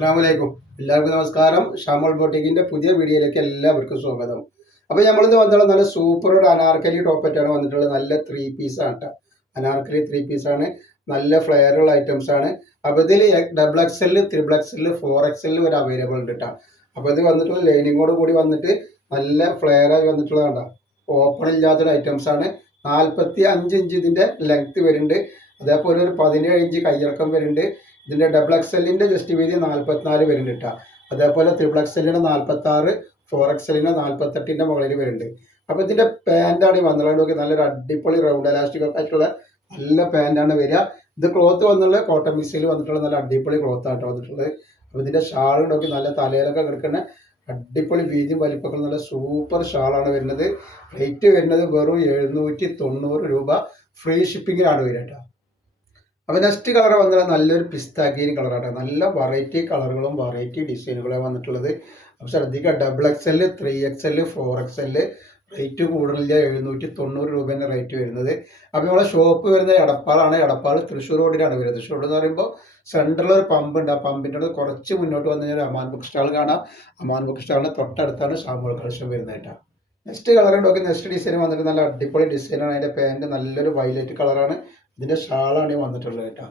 അസ്സലാമലൈക്കും. എല്ലാവർക്കും നമസ്കാരം. ഷാമോൾ ബോട്ടിക്കിന്റെ പുതിയ വീഡിയോയിലേക്ക് എല്ലാവർക്കും സ്വാഗതം. അപ്പോൾ നമ്മളിന്ന് വന്നിട്ടുള്ള നല്ല സൂപ്പർ ഒരു അനാർക്കലി ടോപ്പറ്റാണ് വന്നിട്ടുള്ളത്. നല്ല 3 പീസാണ് കേട്ടോ. അനാർക്കലി 3 പീസാണ്. നല്ല ഫ്ലെയറുള്ള ഐറ്റംസ് ആണ്. അപ്പോൾ ഇതിൽ XXL, XXL, 4XL വരെ അവൈലബിൾ ഉണ്ട് കേട്ടോ. അപ്പോൾ ഇത് വന്നിട്ടുള്ള ലൈനിങ്ങോട് കൂടി വന്നിട്ട് നല്ല ഫ്ലെയറായി വന്നിട്ടുള്ളതാണ് കേട്ടോ. ഓപ്പൺ ഇല്ലാത്തൊരു ഐറ്റംസ് ആണ്. 45 ഇഞ്ച് ഇതിൻ്റെ ലെങ്ത്ത് വരുന്നുണ്ട്. അതേപോലെ ഒരു 17 ഇഞ്ച് കയ്യിറക്കം വരുന്നുണ്ട്. ഇതിൻ്റെ XXLന്റെ ജസ്റ്റ് വീതി 44 വരുന്നുണ്ട് കേട്ടോ. അതേപോലെ XXLന്റെ 46, 4XLന്റെ 48ന്റെ മുകളിൽ വരുന്നുണ്ട്. അപ്പോൾ ഇതിൻ്റെ പാൻറ്റാണ് ഈ വന്നിട്ടുള്ളത്. നല്ലൊരു അടിപൊളി റൗണ്ട് എലാസ്റ്റിക് ഒക്കെ ആയിട്ടുള്ള നല്ല പാൻറ്റാണ് വരിക. ഇത് ക്ലോത്ത് വന്നുള്ള കോട്ടൺ മിക്സിയിൽ വന്നിട്ടുള്ള നല്ല അടിപൊളി ക്ലോത്താണ് വന്നിട്ടുള്ളത്. അപ്പോൾ ഇതിൻ്റെ ഷാൾ നോക്കി നല്ല തലയിലൊക്കെ കിടക്കുന്ന അടിപൊളി വീതിയും വലിപ്പമൊക്കെ നല്ല സൂപ്പർ ഷാളാണ് വരുന്നത്. റേറ്റ് വരുന്നത് വെറും 790 രൂപ. ഫ്രീ ഷിപ്പിങ്ങിലാണ് വരിക കേട്ടോ. അപ്പോൾ നെക്സ്റ്റ് കളർ വന്നാൽ നല്ലൊരു പിസ്ത ഗ്രീൻ കളറാണ്. നല്ല വെറൈറ്റി കളറുകളും വെറൈറ്റി ഡിസൈനുകളും വന്നിട്ടുള്ളത്. അപ്പോൾ ശ്രദ്ധിക്കുക, XXL, 3XL, 4XL റേറ്റ് കൂടുതലില്ല. 790 രൂപേൻ്റെ റേറ്റ് വരുന്നത്. അപ്പോൾ നമ്മളെ ഷോപ്പ് വരുന്നത് എടപ്പാളാണ്. എടപ്പാൾ തൃശ്ശൂർ റോഡിലാണ് വരുന്നത്. തൃശ്ശൂർ റോഡ് എന്ന് പറയുമ്പോൾ സെൻട്രൽ ഒരു പമ്പ് ഉണ്ട്. ആ പമ്പിൻ്റെ അടുത്ത് കുറച്ച് മുന്നോട്ട് വന്നു കഴിഞ്ഞാൽ അമാൻ ബുക്ക് സ്റ്റാൾ കാണാം. അമാൻ ബുക്ക് സ്റ്റാളിന് തൊട്ടടുത്താണ് ഷാമോൾ കളക്ഷൻ വരുന്നത് കേട്ടോ. നെക്സ്റ്റ് കളർ നോക്കി നെക്സ്റ്റ് ഡിസൈൻ വന്നിട്ട് നല്ല അടിപൊളി ഡിസൈനാണ്. അതിൻ്റെ പാൻറ്റ് നല്ലൊരു വയലറ്റ് കളറാണ്. ഇതിൻ്റെ ഷാളാണ് വന്നിട്ടുള്ളത് കേട്ടോ.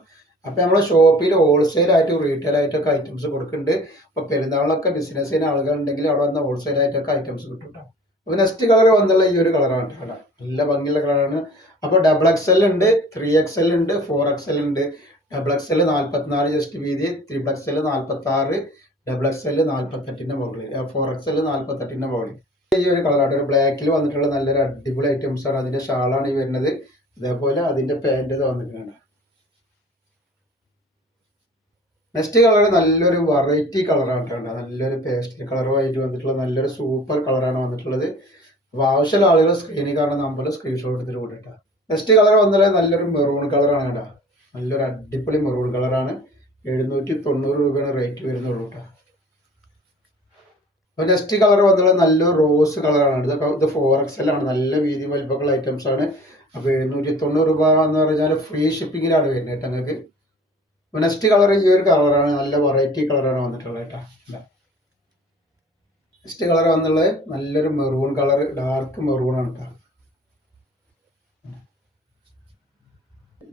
അപ്പോൾ നമ്മളെ ഷോപ്പിൽ ഹോൾസെയിലായിട്ട് റീറ്റെയിലായിട്ടൊക്കെ ഐറ്റംസ് കൊടുക്കുന്നുണ്ട്. അപ്പോൾ പെരുന്നാളൊക്കെ ബിസിനസ് ചെയ്യുന്ന ആളുകളുണ്ടെങ്കിൽ അവിടെ വന്ന് ഹോൾസെയിലായിട്ടൊക്കെ ഐറ്റംസ് കിട്ടും കേട്ടോ. അപ്പോൾ നെക്സ്റ്റ് കളർ വന്നുള്ള ഈ ഒരു കളറാണ് കേട്ടോ. നല്ല ഭംഗിയുള്ള കളറാണ്. അപ്പോൾ XXL ഉണ്ട്, 3XL ഉണ്ട്, 4XL ഉണ്ട്. XXL 44 ജസ്റ്റ് വീതി, XXL 46, XXL 48ന്റെ മുകളിൽ, 4XL 48ന്റെ മുകളിൽ. ഈ ഒരു കളറാണ് ഒരു ബ്ലാക്കിൽ വന്നിട്ടുള്ള നല്ലൊരു അടിപൊളി ഐറ്റംസ് ആണ്. അതിൻ്റെ ഷാളാണ് ഈ വരുന്നത്. അതേപോലെ അതിൻ്റെ പാൻറ്റ് വന്നിട്ടുണ്ട്. നെക്സ്റ്റ് കളർ നല്ലൊരു വെറൈറ്റി കളറാണ് കേട്ടോ. നല്ലൊരു പേസ്റ്റൽ കളറുമായിട്ട് വന്നിട്ടുള്ള നല്ലൊരു സൂപ്പർ കളറാണ് വന്നിട്ടുള്ളത്. അപ്പോൾ ആവശ്യമുള്ള ആളുകൾ സ്ക്രീനിൽ കാണുന്ന നമ്പർ സ്ക്രീൻഷോട്ട് എടുത്തിട്ട് കൂട്ടിട്ടാ. നെക്സ്റ്റ് കളർ വന്നാൽ നല്ലൊരു മെറൂൺ കളറാണ് കേട്ടോ. നല്ലൊരു അടിപൊളി മെറൂൺ കളറാണ്. 790 രൂപയാണ് റേറ്റ് വരുന്നുള്ളൂ കേട്ടോ. അപ്പോൾ നെക്സ്റ്റ് കളർ വന്നാൽ നല്ലൊരു റോസ് കളറാണ്. ഇത് 4XL ആണ്. നല്ല വീതി വലിപ്പമുള്ള ഐറ്റംസ് ആണ്. അപ്പോൾ 790 രൂപ എന്ന് പറഞ്ഞാൽ ഫ്രീ ഷിപ്പിങ്ങിലാണ് വരുന്നത് കേട്ടോ നിങ്ങൾക്ക്. അപ്പോൾ നെക്സ്റ്റ് കളർ ഈ ഒരു കളറാണ്. നല്ല വെറൈറ്റി കളറാണ് വന്നിട്ടുള്ളത് കേട്ടോ. നെക്സ്റ്റ് കളർ വന്നുള്ളത് നല്ലൊരു മെറൂൺ കളർ, ഡാർക്ക് മെറൂണാണ് കേട്ടോ.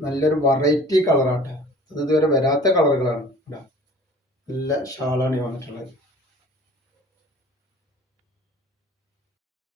നല്ലൊരു വെറൈറ്റി കളറാണ് കേട്ടോ. അത് ഇതുവരെ വരാത്ത കളറുകളാണ് കേട്ടോ. നല്ല ഷാളാണ് വന്നിട്ടുള്ളത്.